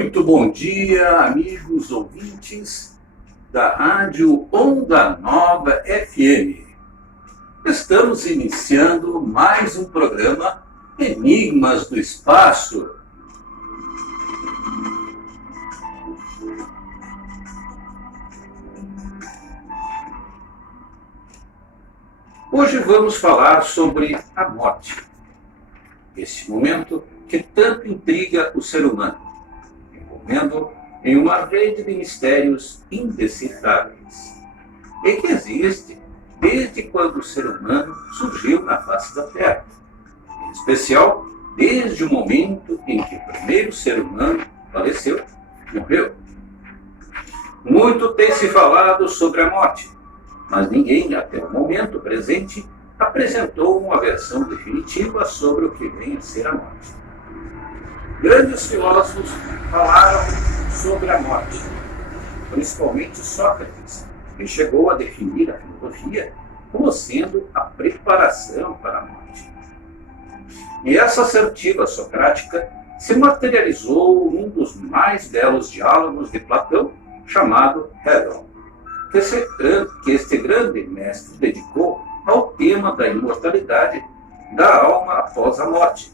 Muito bom dia, amigos ouvintes da Rádio Onda Nova FM. Estamos iniciando mais um programa Enigmas do Espaço. Hoje vamos falar sobre a morte, esse momento que tanto intriga o ser humano, envolvendo em uma rede de mistérios indecifráveis, e que existe desde quando o ser humano surgiu na face da Terra, em especial desde o momento em que o primeiro ser humano faleceu, morreu. Muito tem se falado sobre a morte, mas ninguém, até o momento presente, apresentou uma versão definitiva sobre o que vem a ser a morte. Grandes filósofos falaram sobre a morte, principalmente Sócrates, que chegou a definir a filosofia como sendo a preparação para a morte. E essa assertiva socrática se materializou num dos mais belos diálogos de Platão, chamado Hédon, que este grande mestre dedicou ao tema da imortalidade da alma após a morte,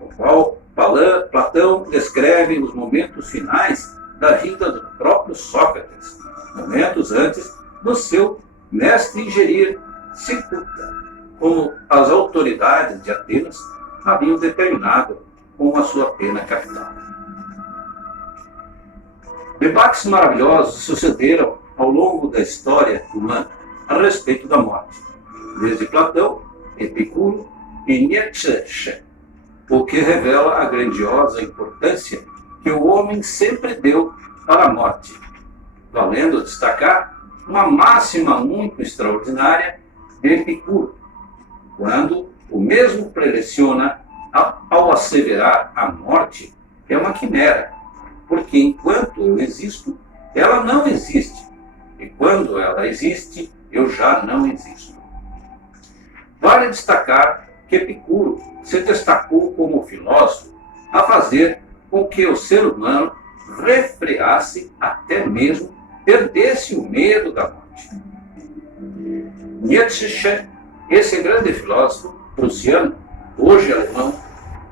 no qual Platão descreve os momentos finais da vida do próprio Sócrates, momentos antes do seu mestre ingerir cicuta, como as autoridades de Atenas haviam determinado como a sua pena capital. Debates maravilhosos sucederam ao longo da história humana a respeito da morte, desde Platão, Epicuro e Nietzsche, o que revela a grandiosa importância que o homem sempre deu para a morte, valendo destacar uma máxima muito extraordinária de Epicuro, quando o mesmo preleciona ao asseverar a morte é uma quimera, porque enquanto eu existo, ela não existe, e quando ela existe, eu já não existo. Vale destacar que Epicuro se destacou como filósofo a fazer com que o ser humano refreasse, até mesmo perdesse o medo da morte. Nietzsche, esse grande filósofo prussiano, hoje alemão,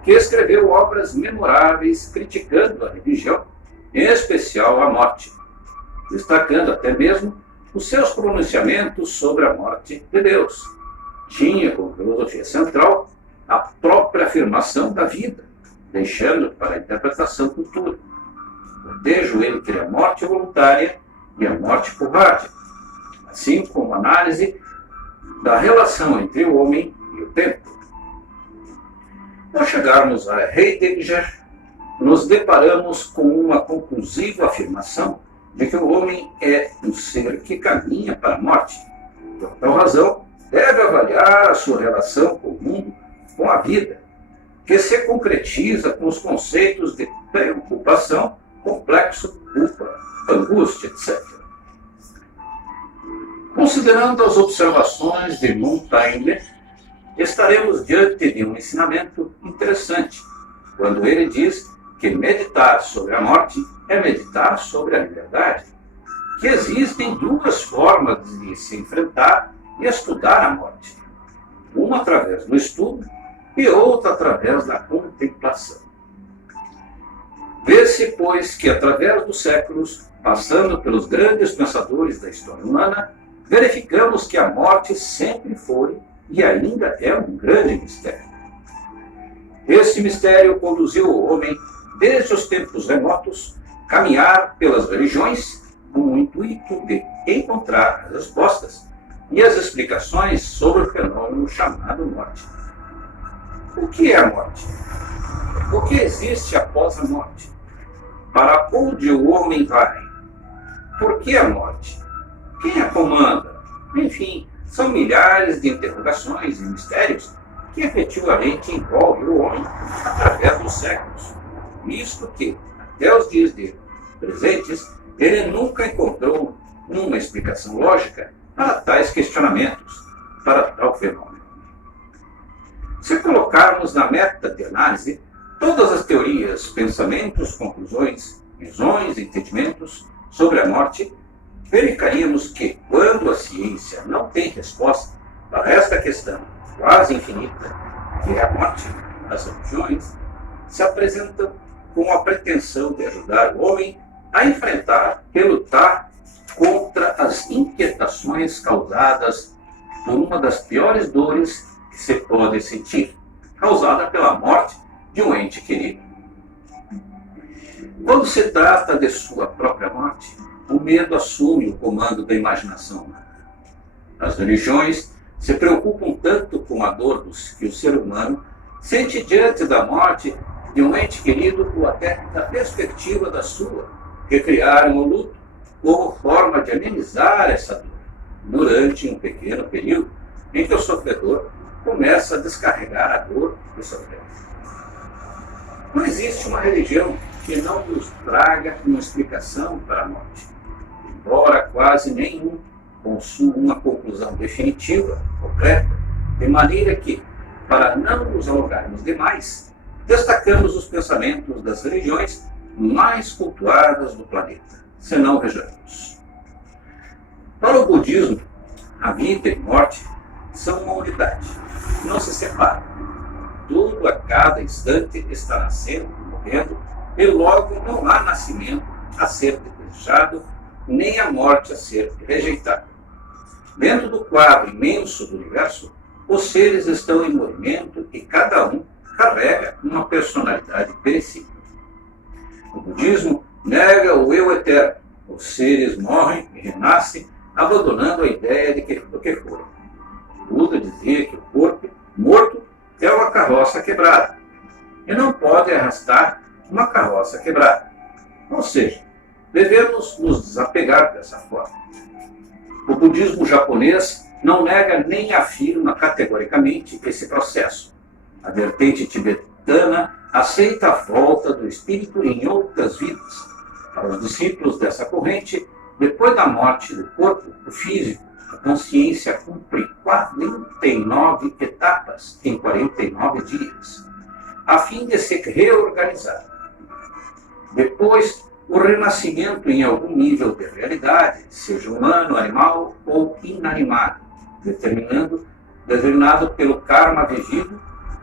que escreveu obras memoráveis criticando a religião, em especial a morte, destacando até mesmo os seus pronunciamentos sobre a morte de Deus. Tinha como filosofia central a própria afirmação da vida, deixando para a interpretação futura. Protejo ele entre a morte voluntária e a morte covarde, assim como a análise da relação entre o homem e o tempo. Ao chegarmos a Heidegger, nos deparamos com uma conclusiva afirmação de que o homem é um ser que caminha para a morte. Por tal razão, deve avaliar a sua relação com o mundo, com a vida, que se concretiza com os conceitos de preocupação, complexo, culpa, angústia, etc. Considerando as observações de Montaigne, estaremos diante de um ensinamento interessante, quando ele diz que meditar sobre a morte é meditar sobre a liberdade, que existem duas formas de se enfrentar e estudar a morte, uma através do estudo e outra através da contemplação. Vê-se, pois, que através dos séculos, passando pelos grandes pensadores da história humana, verificamos que a morte sempre foi e ainda é um grande mistério. Esse mistério conduziu o homem, desde os tempos remotos, caminhar pelas religiões com o intuito de encontrar as respostas e as explicações sobre o fenômeno chamado morte. O que é a morte? O que existe após a morte? Para onde o homem vai? Por que a morte? Quem a comanda? Enfim, são milhares de interrogações e mistérios que efetivamente envolvem o homem através dos séculos. Isto que, até os dias presentes, ele nunca encontrou uma explicação lógica para tais questionamentos, para tal fenômeno. Se colocarmos na meta de análise Todas as teorias, pensamentos, conclusões, visões, entendimentos sobre a morte, verificaríamos que, quando a ciência não tem resposta para esta questão quase infinita, que é a morte, as religiões se apresentam com a pretensão de ajudar o homem a enfrentar e lutar contra as inquietações causadas por uma das piores dores que se pode sentir, causada pela morte de um ente querido. Quando se trata de sua própria morte, o medo assume o comando da imaginação humana. As religiões se preocupam tanto com a dor que o ser humano sente diante da morte de um ente querido ou até da perspectiva da sua, que criaram o luto como forma de amenizar essa dor, durante um pequeno período em que o sofredor começa a descarregar a dor que sofreu. Não existe uma religião que não nos traga uma explicação para a morte, embora quase nenhum possua uma conclusão definitiva, concreta, de maneira que, para não nos alongarmos demais, destacamos os pensamentos das religiões mais cultuadas do planeta, senão vejamos. Para o budismo, a vida e morte são uma unidade, não se separam. Tudo a cada instante está nascendo, morrendo, e logo não há nascimento a ser desejado, nem a morte a ser rejeitada. Dentro do quadro imenso do universo, os seres estão em movimento e cada um carrega uma personalidade perecível. O budismo nega o eu eterno. Os seres morrem e renascem, abandonando a ideia do que foram. O Buda dizia que o corpo morto é uma carroça quebrada e não pode arrastar uma carroça quebrada. Ou seja, devemos nos desapegar dessa forma. O budismo japonês não nega nem afirma categoricamente esse processo. A vertente tibetana aceita a volta do espírito em outras vidas. Para os discípulos dessa corrente, depois da morte do corpo, o físico, a consciência cumpre 49 etapas em 49 dias, a fim de se reorganizar. Depois, o renascimento em algum nível de realidade, seja humano, animal ou inanimado, determinado pelo karma vivido,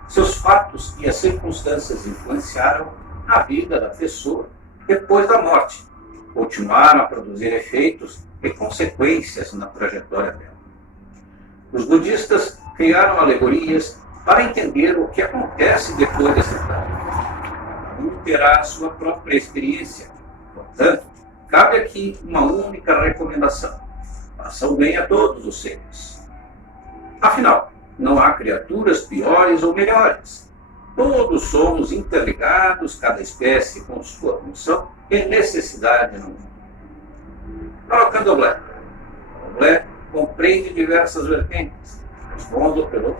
seus fatos e as circunstâncias influenciaram a vida da pessoa depois da morte, continuaram a produzir efeitos e consequências na trajetória dela. Os budistas criaram alegorias para entender o que acontece depois desse plano. Cada um terá a sua própria experiência. Portanto, cabe aqui uma única recomendação: faça o bem a todos os seres. Afinal, não há criaturas piores ou melhores. Todos somos interligados, cada espécie com sua função e necessidade no mundo. Para o Candomblé. O Candomblé compreende diversas vertentes. Respondo pelo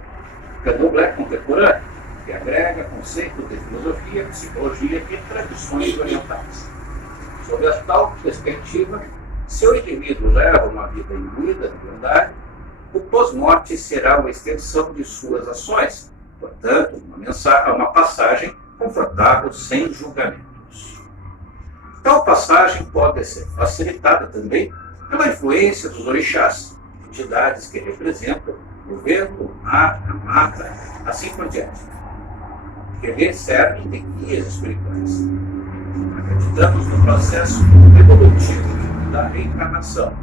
Candomblé contemporâneo, que agrega conceitos de filosofia, psicologia e tradições orientais. Sob a tal perspectiva, se o indivíduo leva uma vida imbuída de bondade, o pós-morte será uma extensão de suas ações, portanto, uma passagem confortável, sem julgamentos. Tal passagem pode ser facilitada também pela influência dos orixás, entidades que representam o vento, o mar, a mata, assim por diante, que servem de guias espirituais. Acreditamos no processo evolutivo da reencarnação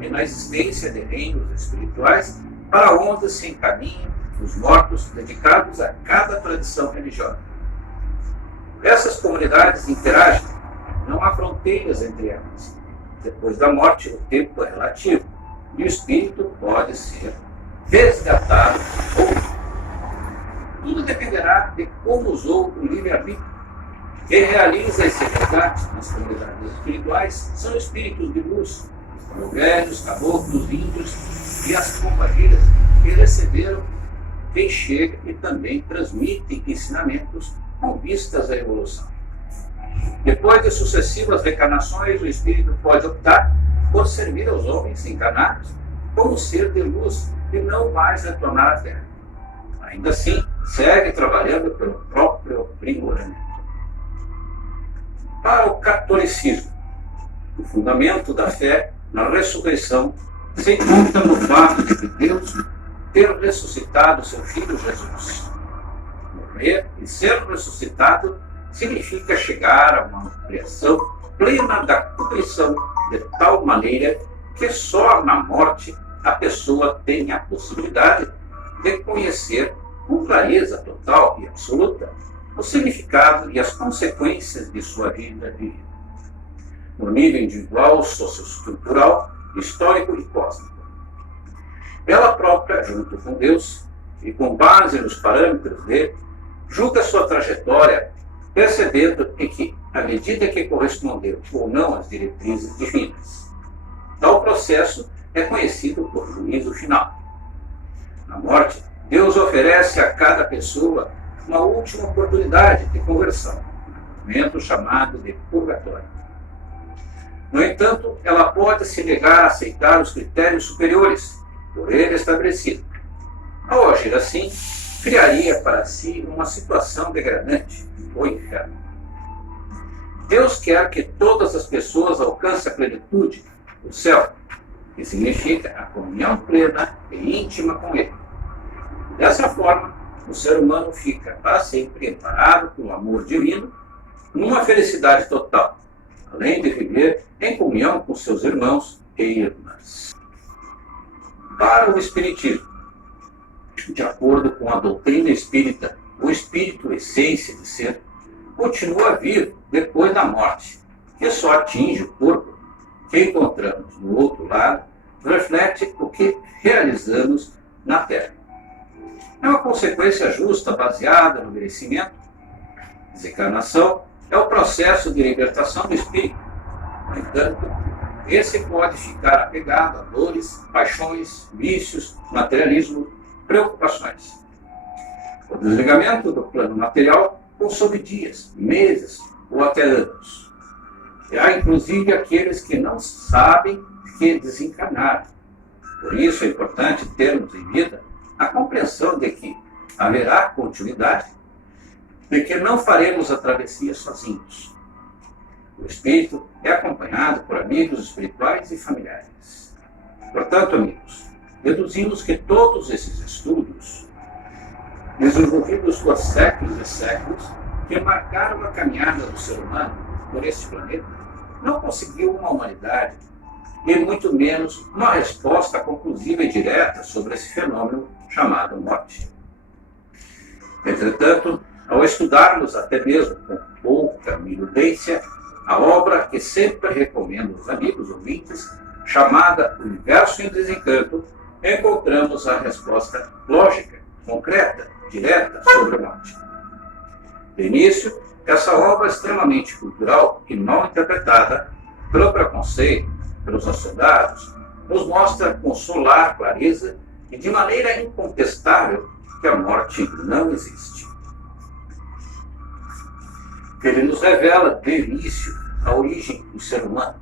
e na existência de reinos espirituais para onde se encaminham os mortos dedicados a cada tradição religiosa. Essas comunidades interagem, não há fronteiras entre elas. Depois da morte, o tempo é relativo e o espírito pode ser resgatado ou não. Tudo dependerá de como usou o livre-arbítrio. Quem realiza esse resgate nas comunidades espirituais são espíritos de luz, como velhos, caboclos, índios e as companhias que receberam quem chega e também transmitem ensinamentos com vistas à evolução. Depois de sucessivas reencarnações, o espírito pode optar por servir aos homens encarnados como ser de luz e não mais retornar à Terra. Ainda assim, segue trabalhando pelo próprio aprimoramento. Para o catolicismo, o fundamento da fé na ressurreição se encontra no fato de que Deus ter ressuscitado seu Filho Jesus. Morrer e ser ressuscitado significa chegar a uma ampliação plena da cognição, de tal maneira que só na morte a pessoa tem a possibilidade de conhecer com clareza total e absoluta o significado e as consequências de sua vida vivida, no nível individual, sociocultural, histórico e cósmico. Ela própria, junto com Deus, e com base nos parâmetros dele, julga sua trajetória, percebendo em que, à medida que correspondeu ou não às diretrizes divinas. Tal processo é conhecido por juízo final. Na morte, Deus oferece a cada pessoa uma última oportunidade de conversão, um momento chamado de purgatório. No entanto, ela pode se negar a aceitar os critérios superiores por ele estabelecido. Ao agir assim, criaria para si uma situação degradante, o inferno. Deus quer que todas as pessoas alcancem a plenitude, o céu, que significa a comunhão plena e íntima com Ele. Dessa forma, o ser humano fica para sempre amparado pelo amor divino, numa felicidade total, além de viver em comunhão com seus irmãos e irmãs. Para o Espiritismo, de acordo com a doutrina espírita, o espírito, essência de ser, continua vivo depois da morte, que só atinge o corpo que encontramos no outro lado, reflete o que realizamos na Terra. É uma consequência justa baseada no merecimento. Desencarnação é o processo de libertação do espírito. No entanto, esse pode ficar apegado a dores, paixões, vícios, materialismo, preocupações. O desligamento do plano material consome dias, meses ou até anos. E há inclusive aqueles que não sabem que desencarnaram. Por isso é importante termos em vida a compreensão de que haverá continuidade, de que não faremos a travessia sozinhos. O espírito é acompanhado por amigos espirituais e familiares. Portanto, amigos, deduzimos que todos esses estudos, desenvolvidos por séculos e séculos, que marcaram a caminhada do ser humano por este planeta, não conseguiu uma humanidade e muito menos uma resposta conclusiva e direta sobre esse fenômeno chamado morte. Entretanto, ao estudarmos até mesmo com pouca minudência a obra que sempre recomendo aos amigos ouvintes, chamada Universo em Desencanto, encontramos a resposta lógica, concreta, direta sobre a morte. De início, essa obra extremamente cultural e mal interpretada pelo preconceito, pelos associados, nos mostra com solar clareza e de maneira incontestável que a morte não existe. Ele nos revela, de início, a origem do ser humano,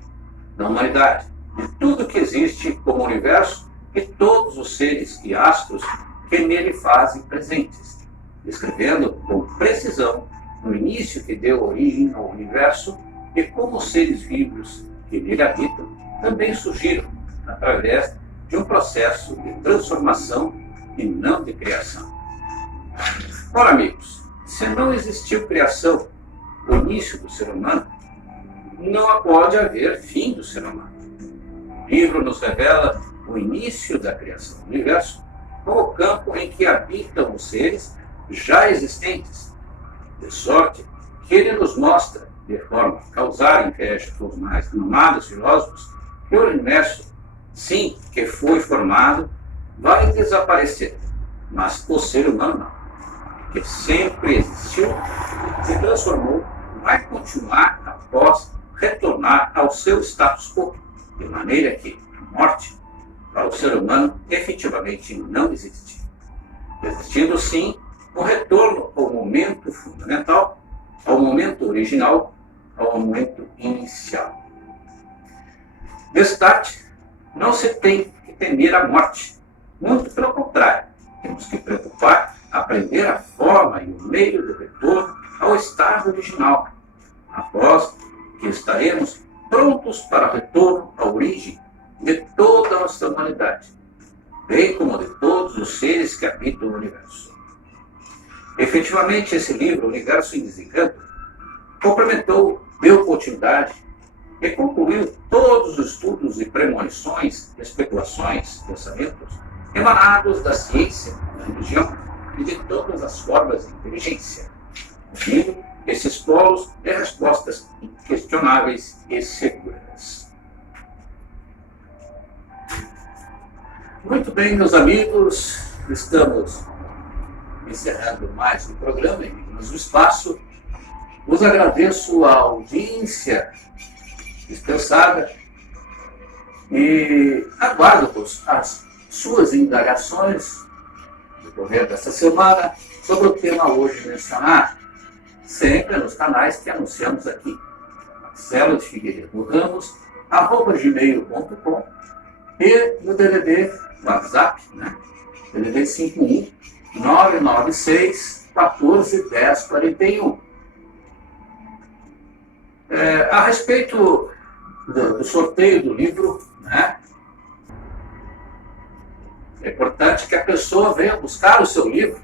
da humanidade, de tudo que existe como universo e todos os seres e astros que nele fazem presentes, descrevendo com precisão no início que deu origem ao universo e como os seres vivos que nele habitam também surgiram através de um processo de transformação e não de criação. Ora, amigos, se não existiu criação, o início do ser humano, não pode haver fim do ser humano. O livro nos revela o início da criação do universo como o campo em que habitam os seres já existentes, de sorte que ele nos mostra, de forma a causar inveja aos mais renomados filósofos, que o universo, sim, que foi formado, vai desaparecer, mas o ser humano não, que sempre existiu, se transformou, vai continuar após retornar ao seu status quo, de maneira que a morte, para o ser humano, efetivamente não existe. Existindo, sim, o retorno ao momento fundamental, ao momento original, ao momento inicial. Destarte, não se tem que temer a morte. Muito pelo contrário, temos que preocupar a aprender a forma e o meio de retorno ao estado original, após que estaremos prontos para o retorno à origem de toda a nossa humanidade, bem como de todos os seres que habitam o universo. Efetivamente, esse livro, Universo em Desencanto, complementou minha oportunidade e concluiu todos os estudos e premonições, especulações, pensamentos emanados da ciência, da religião e de todas as formas de inteligência, unindo esses polos de respostas inquestionáveis e seguras. Muito bem, meus amigos, estamos encerrando mais um programa Enigmas do Espaço. Vos agradeço a audiência dispensada e aguardo-vos as suas indagações no decorrer dessa semana sobre o tema hoje mencionado, sempre nos canais que anunciamos aqui. Marcelo de Figueiredo Ramos, @gmail.com e no DDD WhatsApp, DDD 51 996 14 10 41. A respeito do sorteio do livro, é importante que a pessoa venha buscar o seu livro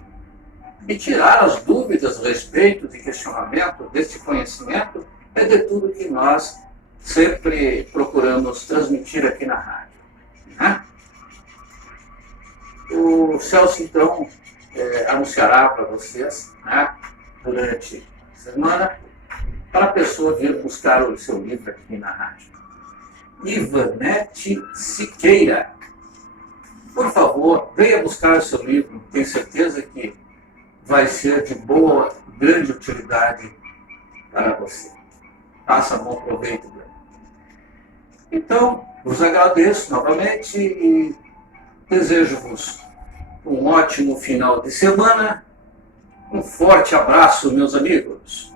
e tirar as dúvidas a respeito de questionamento deste conhecimento e de tudo que nós sempre procuramos transmitir aqui na rádio. O Celso, então, anunciará para vocês, durante a semana, para a pessoa vir buscar o seu livro aqui na rádio. Ivanete Siqueira, por favor, venha buscar o seu livro. Tenho certeza que vai ser de boa, grande utilidade para você. Faça bom proveito dele. Então, vos agradeço novamente e desejo-vos um ótimo final de semana. Um forte abraço, meus amigos.